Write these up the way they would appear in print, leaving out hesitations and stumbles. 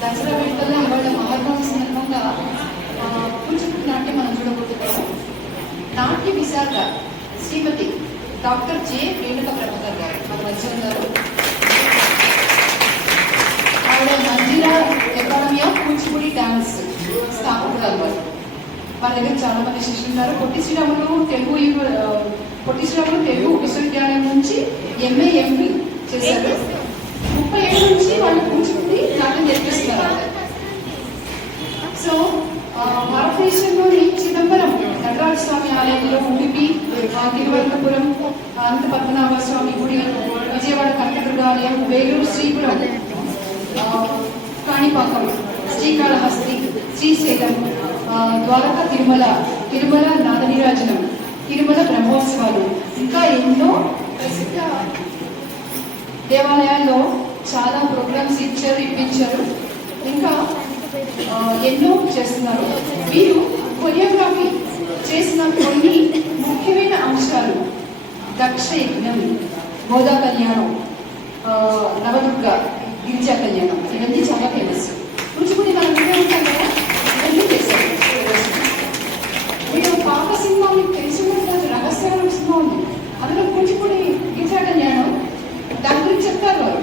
దసరా వేడుకల్లో ఇవాళ మహాత్మా సందర్భంగా కూచిపూడి నాట్యం మనం చూడబోతున్నాము. నాట్య విశాఖ శ్రీమతి డాక్టర్ జె రేణుక ప్రభాకర్ గారు మన మధ్య ఉన్నారు. ఆవిడ మందిరా అకాడమీ ఆఫ్ కూచిపూడి డాన్స్ స్థాపకురాలు వారు. మన దగ్గర చాలా మంది శిష్యులు ఉన్నారు. పొట్టి శ్రీరాములు తెలుగు విశ్వవిద్యాలయం నుంచి ఎంఏ ఎంపీ చేశారు. 30 ఏళ్ళ నుంచి వాళ్ళు కూచిపూడి నాట్యం నేర్పిస్తున్నారు. సో భారతదేశంలోని చిదంబరం నటరాజ స్వామి ఆలయంలో, ఉడిపి, తిరువనంతపురం అనంత పద్మనాభ స్వామి గుడి, విజయవాడ కనకదుర్గ ఆలయం, వేలూరు శ్రీపురం, కాణిపాకం, శ్రీకాళహస్తి, శ్రీశైలం, ద్వారకా తిరుమల నాదనీరాజనం, తిరుమల బ్రహ్మోత్సవాలు, ఇంకా ఎన్నో ప్రసిద్ధ దేవాలయాల్లో చాలా ప్రోగ్రామ్స్ ఇప్పించారు. ఇంకా ఎన్నో చేస్తున్నారు. వీరు కొరియోగ్రఫీ చేసిన కొన్ని ముఖ్యమైన అంశాలు దక్ష యజ్ఞం, గోదా కళ్యాణం, నవదుర్గ గిరిజా కళ్యాణం, ఇవన్నీ చాలా ఫేమస్. కూచిపూడి మనం వినే ఉంటాం కదా, ఇవన్నీ చేశారు. మీరు పాత సినిమా మీకు తెలిసి ఉంటుంది, రహస్యమైన సినిమా ఉంది, అందులో కూచిపూడి గిరిజా కళ్యాణం దాని గురించి చెప్తారు వారు.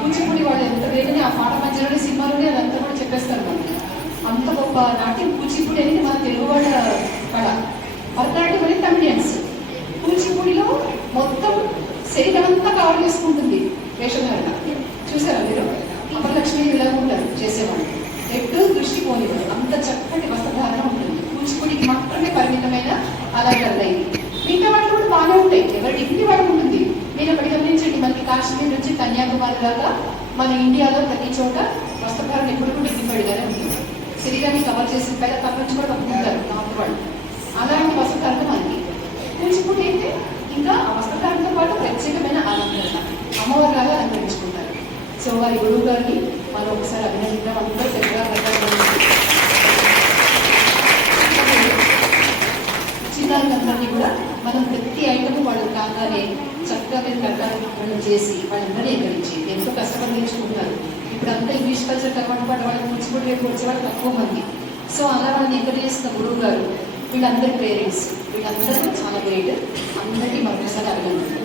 కూచిపూడి వాళ్ళు ఎంత వేగని ఆ పాట మధ్యలోనే సినిమాలోనే అదంతా కూడా చెప్పేస్తారు మనకి. అంత గొప్ప నాట్యం కూచిపూడి అనేది మన తెలుగు వాళ్ళ కళ. భరతనాట్యం అనేది తమిళియన్స్. కూచిపూడిలో మొత్తం శరీరమంతా కవర్ చేసుకుంటుంది వేషధారణ. చూసారా మీరు? అపరలక్ష్మి ఇలా ఉంటారు చేసేవాళ్ళు. ఎప్పుడు దృష్టి పోనివారు, అంత చక్కటి వస్త్రధారణ ఉంటుంది. కూచిపూడికి మాత్రమే పరిమితమైన అలంకరణ ఇది. మిగతా వాళ్ళు కూడా బాగానే ఉంటాయి, ఎవరి డిగ్రీ వాళ్ళకు ఉంటుంది. మీరు ఒకటి గమనించండి, మనకి కాశ్మీర్ నుంచి కన్యాకుమారి దాకా మన ఇండియాలో ప్రతి చోట వస్త్రధారణ ఎప్పుడు కూడా డిగ్నిఫైడ్గానే ఉంటుంది. శరీరాన్ని కవర్ చేసిన పైన కవర్ కూడా కప్పుకుంటారు నార్త్ వాళ్ళు. అలాంటి వస్త్రధారణ మనకి. కూచిపూడి అయితే ఇంకా ఆ వస్త్రధారణతో పాటు ప్రత్యేకమైన అలంకరణ, అమ్మవారిలాగా అలంకరించుకుంటారు. సో వారి గురువు గారిని మనం ఒకసారి అభినందిద్దాం. అందరూ పెద్దగా చిన్నారులందరినీ కూడా మనం ప్రతి ఐటమ్ వాళ్ళు కాగానే చక్కగా మీరు కట్టాలను చేసి వాళ్ళందరినీ ఎక్కరించి ఎంతో కష్టపడి నేర్చుకుంటున్నారు. ఇప్పుడు అంతా ఇంగ్లీష్ కల్చర్ కలవడం పడ్డ వాళ్ళని కూచిపూడి వైపు వచ్చేవాళ్ళు తక్కువ మంది. సో అలా వాళ్ళని ఎంకరేజ్ చేసిన గురువు గారు, వీళ్ళందరి పేరెంట్స్, వీళ్ళందరూ చాలా గ్రేట్. అందరికీ మరొకసారి అభినందనలు.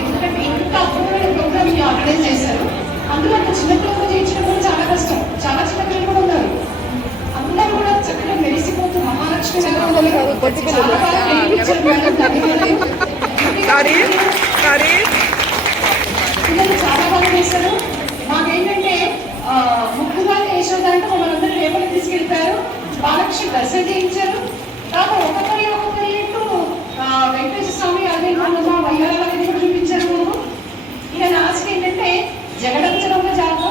ఎందుకంటే ఇంత అద్భుతమైన ప్రోగ్రామ్ ఆర్గనైజ్ చేశారు. అందులో చిన్నపిల్లలు చేయించడం కూడా చాలా కష్టం. చాలా చిన్నపిల్లలు కూడా ఉన్నారు. అందరూ కూడా చక్కగా మెరిసిపోతూ మహాలక్ష్మి పిల్లలు చాలా బాగా చేశారు. మాకేంటంటే ముఖ్యంగా యశోదంటే మమ్మల్ని అందరూ రేపటి తీసుకెళ్ళిపోయారు. మహాలక్ష్మి దర్శనం చేయించారు. తర్వాత ఒక్కొక్కరి ఇంటూ వెంకటేశ్వర స్వామి అదే వైహారాలన్నీ కూడా చూపించారు. ఇక లాస్ట్ ఏంటంటే జగడంచడంలో జాతర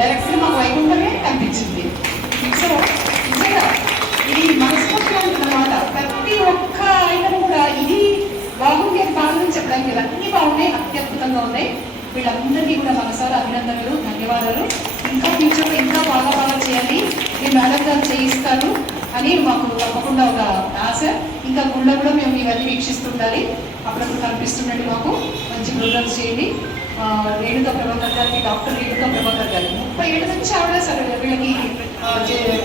డైరెక్ట్గా మాకు వైకుంఠమే కనిపించింది. సో నిజంగా ఇది మనస్ఫూర్తిగా ఉంటుందన్నమాట. ప్రతి ఒక్క ఐటమ్ కూడా ఇది బాగుంది అని బాగుందని చెప్పడానికి లేదు. అన్ని బాగున్నాయి, అత్యద్భుతంగా ఉన్నాయి. వీళ్ళందరికీ కూడా మనసారా అభినందనలు, ధన్యవాదాలు. ఇంకా ఫ్యూచర్లో ఇంకా బాగా బాగా చేయాలి, మీ మేడం గారు చేయిస్తారు అని మాకు తప్పకుండా ఒక ఆశ. ఇంకా గుళ్ళ కూడా మేము ఇవన్నీ వీక్షిస్తుండాలి. అప్పుడప్పుడు కనిపిస్తుండండి, మాకు మంచి ప్రోగ్రామ్స్ చేయండి. రేణుకా ప్రభాకర్ గారికి, డాక్టర్ రేణుకా ప్రభాకర్ గారి 30 ఏళ్ళ నుంచి ఆవిడ సరే వీళ్ళకి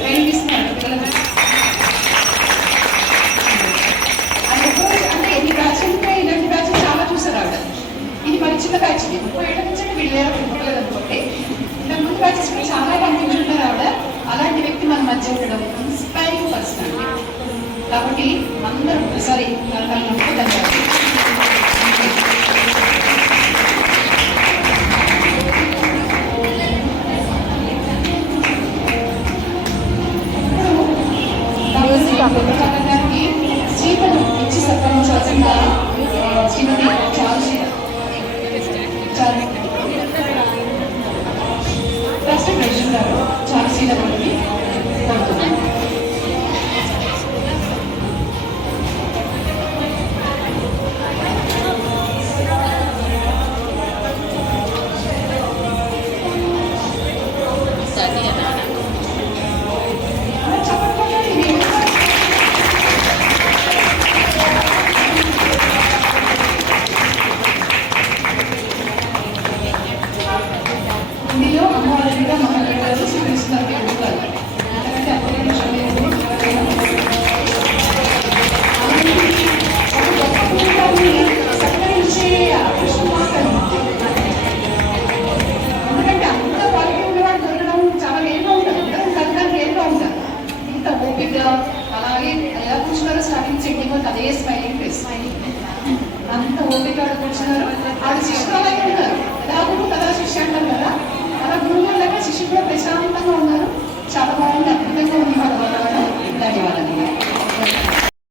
ట్రైనింగ్ ఇస్తున్నారు పిల్లలకి. అది ఎప్పుడో అంటే ఎన్ని బ్యాచ్ ఉంటే ఇలాంటి బ్యాచ్ చాలా చూసారు ఆవిడ. ఇది మరి చిన్న బ్యాచ్, 30 ఏళ్ళ నుంచి అంటే వీళ్ళు వేరే పుట్టలేదు అనుకోండి. ఇంతకు ముందు బ్యాచెస్ కూడా చాలా పంపించుంటారు ఆవిడ. అలాంటి వ్యక్తి మన మధ్య ఉండడం ఇన్స్పైరింగ్ పర్సన్. కాబట్టి అందరూ ఒకసారి ధన్యవాదాలు. గారికి శ్రీపదం ఇచ్చి సత్కరించాల్సిందా శ్రీమతి రాష్ట్ర ప్రెసిడెంట్ గారు చారుశీల గారిని కోరుతున్నాను. ఇందులో అమ్మవారిగా మహాదేవాలు శ్రీకృష్ణ సెట్టింగ్ అదే స్మైలింగ్ ఫేస్. అంత ఓపిక కూర్చున్నారు. ఆవిడ శిష్యులు అలాగే ఉంటారు. ఎలా గురువు కదా శిష్య అంటారు కదా, అలా గురువు లాగా శిష్యుడు కూడా ప్రశాంతంగా